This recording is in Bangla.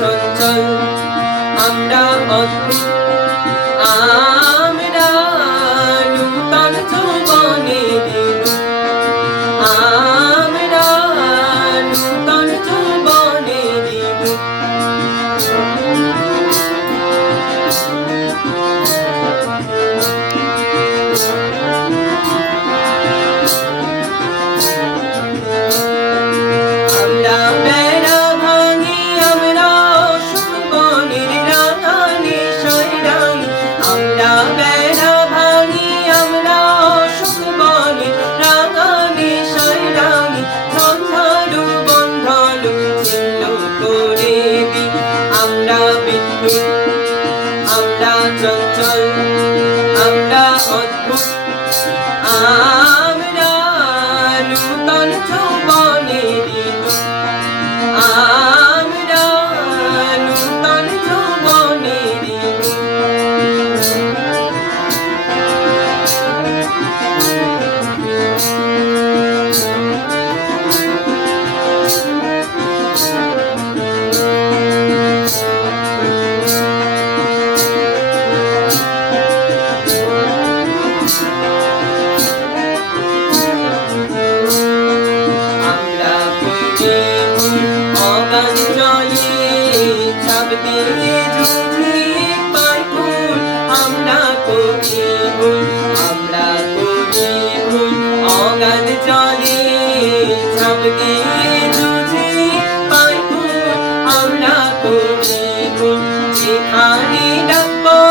চঞ্চল আমরা অদ্ভুত আমরা নূতন যৌবনের আমরা নূতন যৌবনের আমরা বেড়া ভাঙি আমরা সুবনের রাঙানি সৈরানি আমরা বেড়া ভাঙি আমরা সুবনের রাঙানি সৈরানি ঝঞ্ঝালু বন্ধলু ছিন্ন করে দি আমরা বিদ্যুৎ আমরা চঞ্চল আমরা অদ্ভুত আমরা নূতন যৌবনের আমরা নূতন যৌবনের অগাঞ্জলি ছাপ দিয়ে ঝুঁকি পাই ফুল আমরা করি ভুল আমরা করি ভুল অগাঞ্জলি ছাপ দিয়ে ঝুঁকি পাই ফুল আমরা করি ভুল যেখানে ডাকবো